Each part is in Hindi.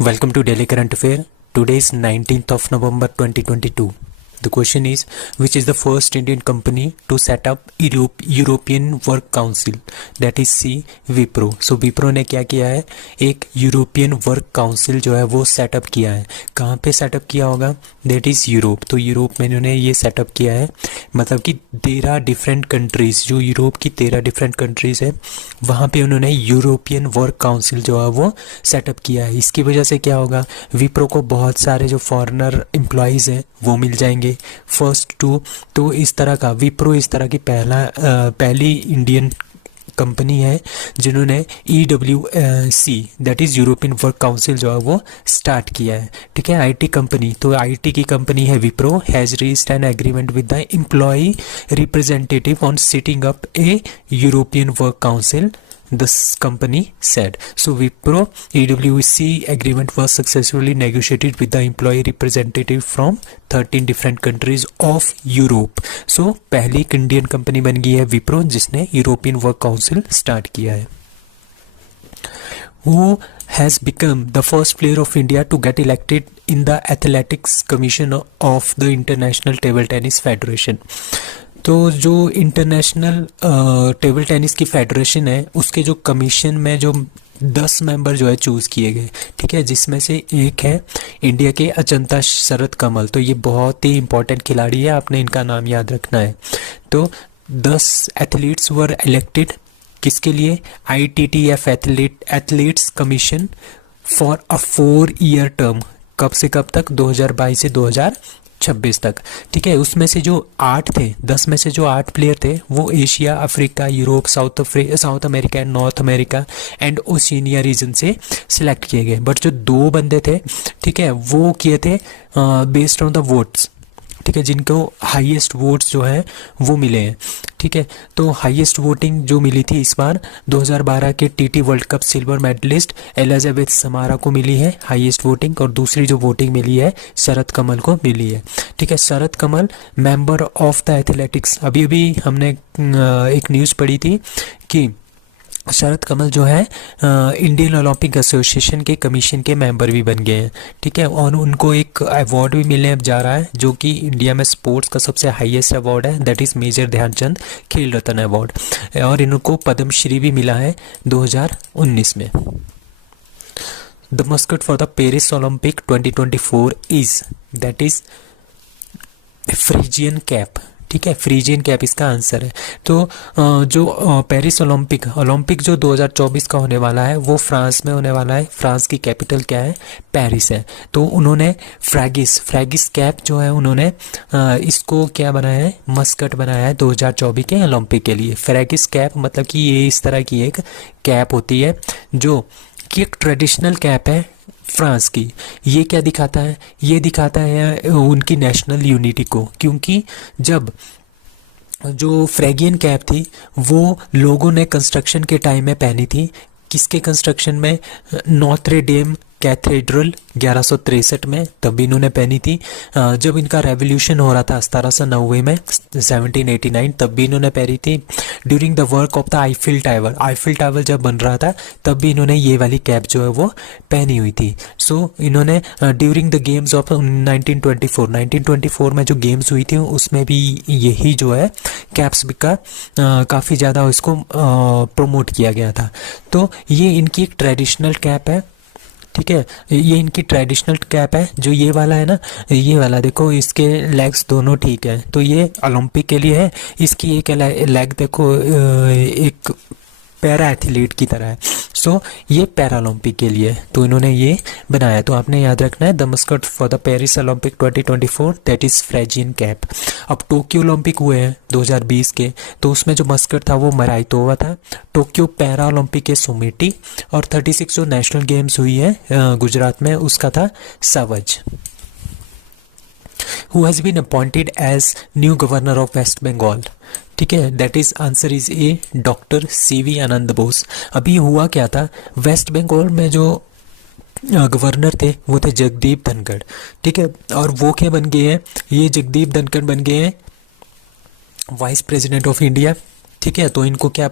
Welcome to Daily Current Affair. Today is 19th of November 2022. The question is, which is the first Indian company to set up European Work Council, that is C Wipro. So Wipro ने क्या किया है, एक यूरोपियन वर्क काउंसिल जो है वो सेटअप किया है. कहाँ पे सेटअप किया होगा, दैट इज़ यूरोप. तो यूरोप में इन्होंने ये सेटअप किया है, मतलब कि 13 डिफरेंट कंट्रीज़, जो यूरोप की 13 डिफरेंट कंट्रीज़ है वहाँ पे उन्होंने यूरोपियन वर्क काउंसिल जो है वो सेटअप किया है. इसकी वजह से क्या होगा, विप्रो को बहुत सारे जो फॉरेनर एम्प्लॉयज़ हैं वो मिल जाएंगे. फर्स्ट टू, तो इस तरह का विप्रो इस तरह की पहली इंडियन कंपनी है जिन्होंने EWC that is European work council जो है वो स्टार्ट किया है. ठीक है, आईटी कंपनी, तो आईटी की कंपनी है Wipro, has reached an agreement with the employee representative on setting up A European work council, this company said. So Wipro EWC agreement was successfully negotiated with the employee representative from 13 different countries of Europe. So पहली इंडियन कंपनी बन गई है विप्रो जिसने यूरोपियन वर्क काउंसिल स्टार्ट किया है. Who has become the first player of India to get elected in the Athletics Commission of the International Table Tennis Federation? तो जो इंटरनेशनल टेबल टेनिस की फेडरेशन है उसके जो कमीशन में जो 10 मेंबर जो है चूज़ किए गए, ठीक है, जिसमें से एक है इंडिया के अचंता शरद कमल. तो ये बहुत ही इंपॉर्टेंट खिलाड़ी है, आपने इनका नाम याद रखना है. तो 10 एथलीट्स वर इलेक्टेड किसके लिए, ITTF athletes commission for a 4-year term. कब से कब तक, 2022 से 2026 तक. ठीक है, उसमें से जो 8 थे, 10 में से जो 8 प्लेयर थे वो Asia, Africa, Europe, South America and North America and Oceania region से सिलेक्ट किए गए. बट जो 2 बंदे थे, ठीक है, वो किए थे बेस्ड ऑन द वोट्स. ठीक है, जिनको हाईएस्ट वोट्स जो हैं वो मिले हैं. ठीक है, तो हाईएस्ट वोटिंग जो मिली थी इस बार 2012 के TT world cup silver medallist Elizabeth Samara को मिली है हाईएस्ट वोटिंग, और दूसरी जो वोटिंग मिली है शरद कमल को मिली है. ठीक है, शरद कमल मेंबर ऑफ द एथलेटिक्स. अभी अभी हमने एक न्यूज़ पढ़ी थी कि शरद कमल जो है इंडियन ओलंपिक एसोसिएशन के कमीशन के मेंबर भी बन गए हैं. ठीक है, और उनको एक अवार्ड भी मिलने अब जा रहा है जो कि इंडिया में स्पोर्ट्स का सबसे हाईएस्ट अवार्ड है, दैट इज़ मेजर ध्यानचंद खेल रत्न अवार्ड, और इनको पद्मश्री भी मिला है 2019 में. The mascot for the Paris Olympic 2024 is, that is Friesian cap. ठीक है, फ्रीजियन कैप इसका आंसर है. तो जो पेरिस ओलंपिक जो 2024 का होने वाला है वो फ्रांस में होने वाला है. फ्रांस की कैपिटल क्या है, पेरिस है. तो उन्होंने फ्रैगिस कैप जो है उन्होंने इसको क्या बनाया है, मस्कट बनाया है 2024 के ओलंपिक के लिए. फ्रैगिस कैप मतलब कि ये इस तरह की एक कैप होती है जो कि एक ट्रेडिशनल कैप है फ्रांस की. ये क्या दिखाता है, ये दिखाता है उनकी नेशनल यूनिटी को, क्योंकि जब जो फ्रैगियन कैप थी वो लोगों ने कंस्ट्रक्शन के टाइम में पहनी थी. किसके कंस्ट्रक्शन में, नोत्रे डेम कैथेड्रल 1163 में, तब भी इन्होंने पहनी थी. जब इनका रेवोल्यूशन हो रहा था 1790 में 1789, तब भी इन्होंने पहनी थी. During the work of the Eiffel tower जब बन रहा था तब भी इन्होंने ये वाली कैप जो है वो पहनी हुई थी. सो इन्होंने ड्यूरिंग द गेम्स ऑफ 1924 में जो गेम्स हुई थी उसमें भी यही जो है कैप्स का काफ़ी ज़्यादा इसको प्रमोट किया गया था. तो ये इनकी एक ट्रेडिशनल कैप है. ठीक है, ये इनकी ट्रेडिशनल कैप है. जो ये वाला है ना, ये वाला देखो, इसके लेग्स दोनों ठीक है, तो ये ओलंपिक के लिए है. इसकी एक लेग देखो एक पैरा एथलीट की तरह है. सो ये पैरालंपिक के लिए तो इन्होंने ये बनाया. तो आपने याद रखना है the mascot for the Paris Olympic 2024 that is Phrygian cap. अब टोक्यो ओलंपिक हुए हैं 2020 के, तो उसमें जो मस्कट था वो मराइतोवा था. टोक्यो पैरा ओलंपिक के सुमिटी, और 36 जो नेशनल गेम्स हुई है गुजरात में उसका था सावज. Who has been appointed as new governor of West Bengal? ठीक है, that is answer is a doctor CV आनंद बोस. अभी हुआ क्या था, वेस्ट बंगाल में जो गवर्नर थे वो थे जगदीप धनखड़. ठीक है, और वो क्या बन गए हैं, ये जगदीप धनखड़ बन गए हैं वाइस प्रेसिडेंट ऑफ इंडिया. ठीक है, तो इनको क्या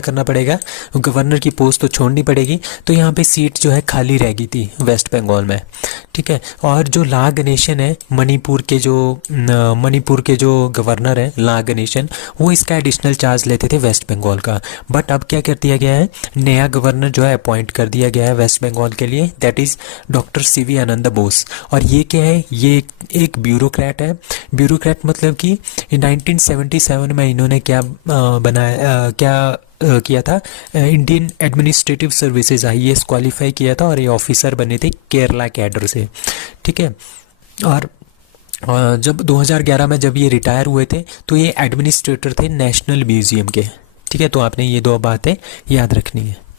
करना पड़ेगा, गवर्नर की पोस्ट तो छोड़नी पड़ेगी। तो यहाँ पे सीट जो है खाली रह गई थी वेस्ट बंगाल में। ठीक है, और जो ला गणेशन है मणिपुर के जो गवर्नर है ला गणेशन, वो इसका एडिशनल चार्ज लेते थे वेस्ट बंगाल का। बट अब क्या कर दिया गया है, नया गवर्नर जो है अपॉइंट कर दिया गया है वेस्ट बंगाल के लिए, दैट इज़ डॉक्टर सीवी आनंद बोस। और ये क्या है, ये एक ब्यूरोक्रेट है। ब्यूरोक्रेट मतलब कि 1977 में इन्होंने क्या किया था, Indian administrative services IAS qualify किया था, और ये ऑफिसर बने थे केरला कैडर से। ठीक है, और जब 2011 में जब ये रिटायर हुए थे तो ये एडमिनिस्ट्रेटर थे नेशनल म्यूजियम के। ठीक है, तो आपने ये 2 बातें याद रखनी है।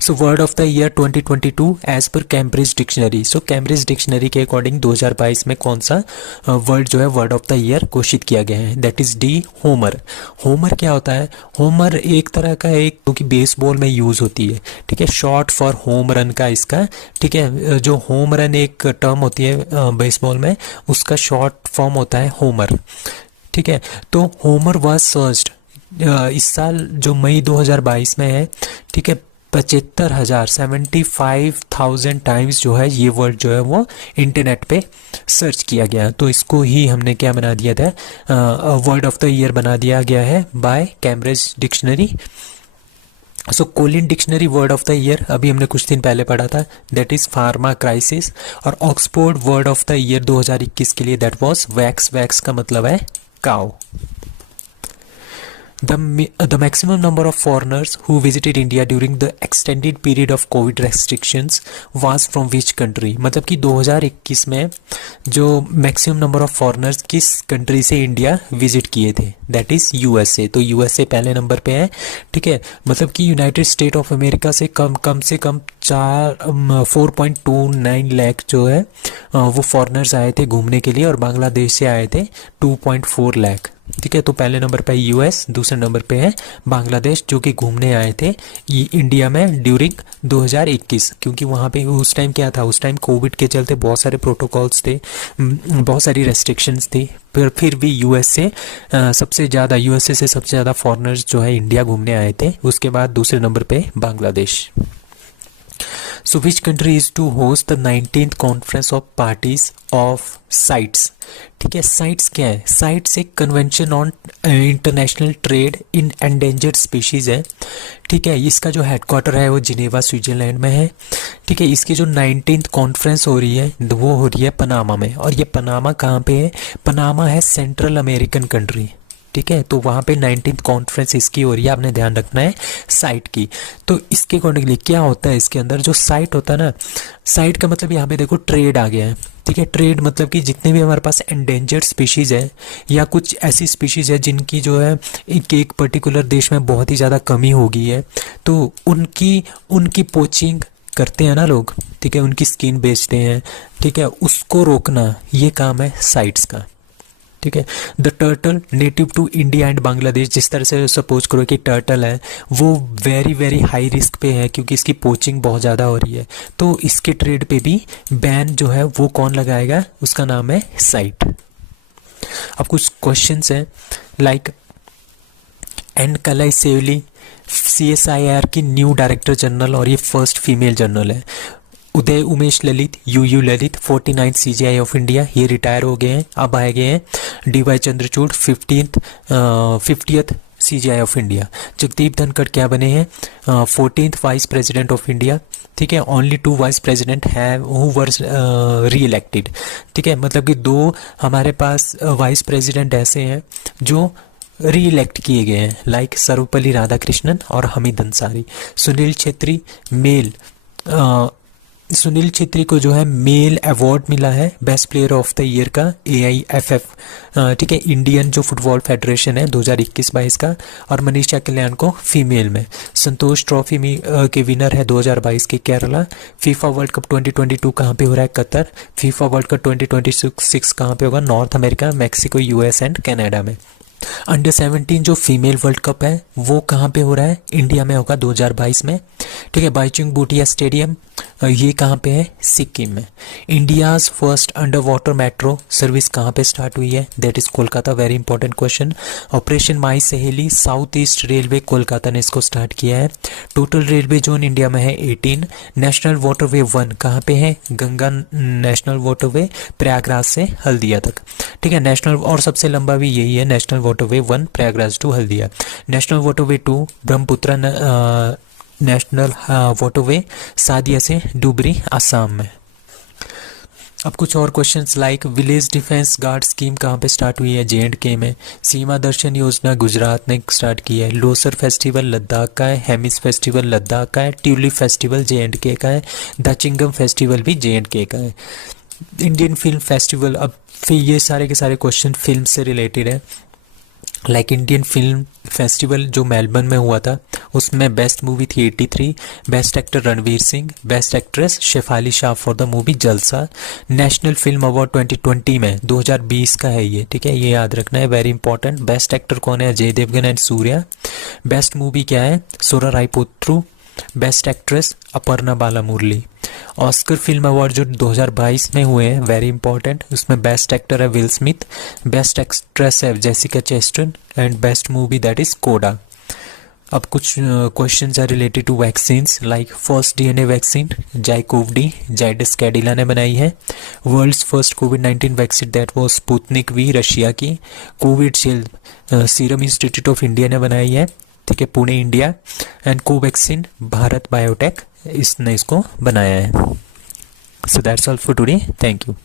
So word of the year 2022 as per Cambridge dictionary. So Cambridge dictionary के अकॉर्डिंग 2022 में कौन सा वर्ड जो है वर्ड ऑफ द ईयर घोषित किया गया है, that is D, Homer. Homer क्या होता है, होमर एक तरह का एक जो कि बेसबॉल में यूज़ होती है। ठीक है, शॉर्ट फॉर होम रन का इसका। ठीक है, जो होम रन एक टर्म होती है बेसबॉल में, उसका शॉर्ट फॉर्म होता है होमर। ठीक है, तो होमर वाज सर्च्ड इस साल जो मई 2022 में है। ठीक है, 75,000 टाइम्स जो है ये वर्ड जो है वो इंटरनेट पे सर्च किया गया। तो इसको ही हमने क्या बना दिया था, वर्ड ऑफ द ईयर बना दिया गया है by Cambridge dictionary. So Collins dictionary word of the year अभी हमने कुछ दिन पहले पढ़ा था, दैट इज फार्मा क्राइसिस। और Oxford word of the year 2021 के लिए दैट वाज वैक्स। वैक्स का मतलब है cow. The maximum number of foreigners who visited India during the extended period of COVID restrictions was from which country? मतलब कि 2021 में जो मैक्सिमम नंबर ऑफ फॉरेनर्स किस कंट्री से इंडिया विजिट किए थे, दैट इज़ USA। तो USA पहले नंबर पे है। ठीक है, मतलब कि यूनाइटेड स्टेट ऑफ अमेरिका से कम से कम 4.29 लाख जो है वो फॉरेनर्स आए थे घूमने के लिए, और बांग्लादेश से आए थे 2.4 लाख। ठीक है, तो पहले नंबर पे US, दूसरे नंबर पे है बांग्लादेश, जो कि घूमने आए थे इंडिया में ड्यूरिंग 2021। क्योंकि वहाँ पे उस टाइम क्या था, उस टाइम कोविड के चलते बहुत सारे प्रोटोकॉल्स थे, बहुत सारी रेस्ट्रिक्शंस थी, फिर भी USA से सबसे ज़्यादा फॉरेनर्स जो है इंडिया घूमने आए थे। उसके बाद दूसरे नंबर पे Bangladesh. So which country is to host the 19th conference of parties of CITES? ठीक है, साइट्स क्या है, साइट्स एक convention on international trade in endangered species है। ठीक है, इसका जो हेडक्वार्टर है वो जिनेवा स्विट्जरलैंड में है। ठीक है, इसकी जो 19th कॉन्फ्रेंस हो रही है वो हो रही है पनामा में। और ये पनामा कहाँ पे है, पनामा है सेंट्रल अमेरिकन कंट्री। ठीक है, तो वहाँ पे 19th कॉन्फ्रेंस इसकी हो रही है, आपने ध्यान रखना है साइट की। तो इसके अकॉर्डिंगली क्या होता है, इसके अंदर जो साइट होता है ना, साइट का मतलब यहाँ पे देखो ट्रेड आ गया है। ठीक है, ट्रेड मतलब कि जितने भी हमारे पास एंडेंजर्ड स्पीशीज़ है या कुछ ऐसी स्पीशीज़ है जिनकी जो है एक पर्टिकुलर देश में बहुत ही ज़्यादा कमी हो गई है, तो उनकी पोचिंग करते हैं ना लोग। ठीक है, उनकी स्किन बेचते हैं। ठीक है, उसको रोकना ये काम है साइट्स का। ठीक है, the turtle native to India and Bangladesh, जिस तरह से सपोज करो कि टर्टल है वो वेरी हाई रिस्क पे है क्योंकि इसकी पोचिंग बहुत ज़्यादा हो रही है, तो इसके ट्रेड पे भी बैन जो है वो कौन लगाएगा, उसका नाम है साइट। अब कुछ क्वेश्चंस हैं like N Kalaiselvi CSIR की न्यू डायरेक्टर जनरल, और ये फर्स्ट फीमेल जनरल है। Uday Umesh Lalit UU Lalit 49th CGI of India, ये रिटायर हो गए हैं, अब आए गए हैं DY Chandrachud 50th CGI of India. Jagdeep Dhankhar क्या बने हैं 14th vice president of India. ठीक है, only 2 vice president have who were री इलेक्टेड। ठीक है, मतलब कि 2 हमारे पास वाइस प्रेसिडेंट ऐसे हैं जो री इलेक्ट किए गए हैं, लाइक सर्वपल्ली राधाकृष्णन और हमीद अंसारी। सुनील छेत्री को जो है मेल अवार्ड मिला है best player of the year का AIFF। ठीक है, इंडियन जो फुटबॉल फेडरेशन है 2021-22 का। और मनीषा कल्याण को फीमेल में। संतोष ट्रॉफी में के विनर है 2022 के केरला। फीफा वर्ल्ड कप 2022 कहाँ पे हो रहा है, कतर। फीफा वर्ल्ड कप 2026 कहाँ पे होगा, north America, Mexico, US and Canada में। अंडर 17 जो फीमेल वर्ल्ड कप है वो कहाँ पे हो रहा है, इंडिया में होगा 2022 में। ठीक है, बाईचुंग भूटिया स्टेडियम ये कहाँ पे है, सिक्किम में। India's first under water metro service कहाँ पे स्टार्ट हुई है, that is Kolkata. Very important question. Operation my Saheli south east railway Kolkata ने इसको स्टार्ट किया है। टोटल रेलवे जोन इंडिया में है 18। नेशनल वाटरवे 1 कहाँ पे है, गंगा नेशनल वाटरवे प्रयागराज से हल्दिया तक, ठीक है। नेशनल और सबसे लंबा भी यही है, national waterway 1 Prayagraj to Haldia. National waterway 2 Brahmaputra national waterway Sadiya से डुबरी असम में। अब कुछ और questions like village defence guard scheme कहाँ पे स्टार्ट हुई है, JNK में। सीमा दर्शन योजना गुजरात ने स्टार्ट की है। लोसर फेस्टिवल लद्दाख का है। हेमिस फेस्टिवल लद्दाख का है। ट्यूलिप फेस्टिवल JNK का है। द चिंगम फेस्टिवल भी JNK का है। इंडियन फिल्म फेस्टिवल, अब फिर ये सारे के सारे क्वेश्चन फिल्म से रिलेटेड है। लाइक इंडियन फिल्म फेस्टिवल जो मेलबर्न में हुआ था, उसमें बेस्ट मूवी थी 83, best actor Ranveer Singh, best actress Shefali Shah for the movie Jalsa. National film award 2020 में 2020 का है ये, ठीक है, ये याद रखना है, वेरी इंपॉर्टेंट। बेस्ट एक्टर कौन है, Ajay Devgan and Suriya. Best movie क्या है, Soorarai Pottru. Best actress Aparna Balamurali. Oscar film award जो 2022 में हुए हैं, वेरी इंपॉर्टेंट, उसमें बेस्ट एक्टर है विल स्मिथ, बेस्ट एक्ट्रेस है Jessica Chastain and best movie that is CODA. अब कुछ questions are related to vaccines like first DNA vaccine ZyCoV D Zydus Cadila ने बनाई है। वर्ल्ड्स फर्स्ट कोविड-19 वैक्सीन दैट वो स्पुतनिक वी रशिया की। Covishield serum institute of India ने बनाई है, ठीक है, Pune India. And Covaxin Bharat biotech इसने इसको बनाया है। So that's all for today, thank you.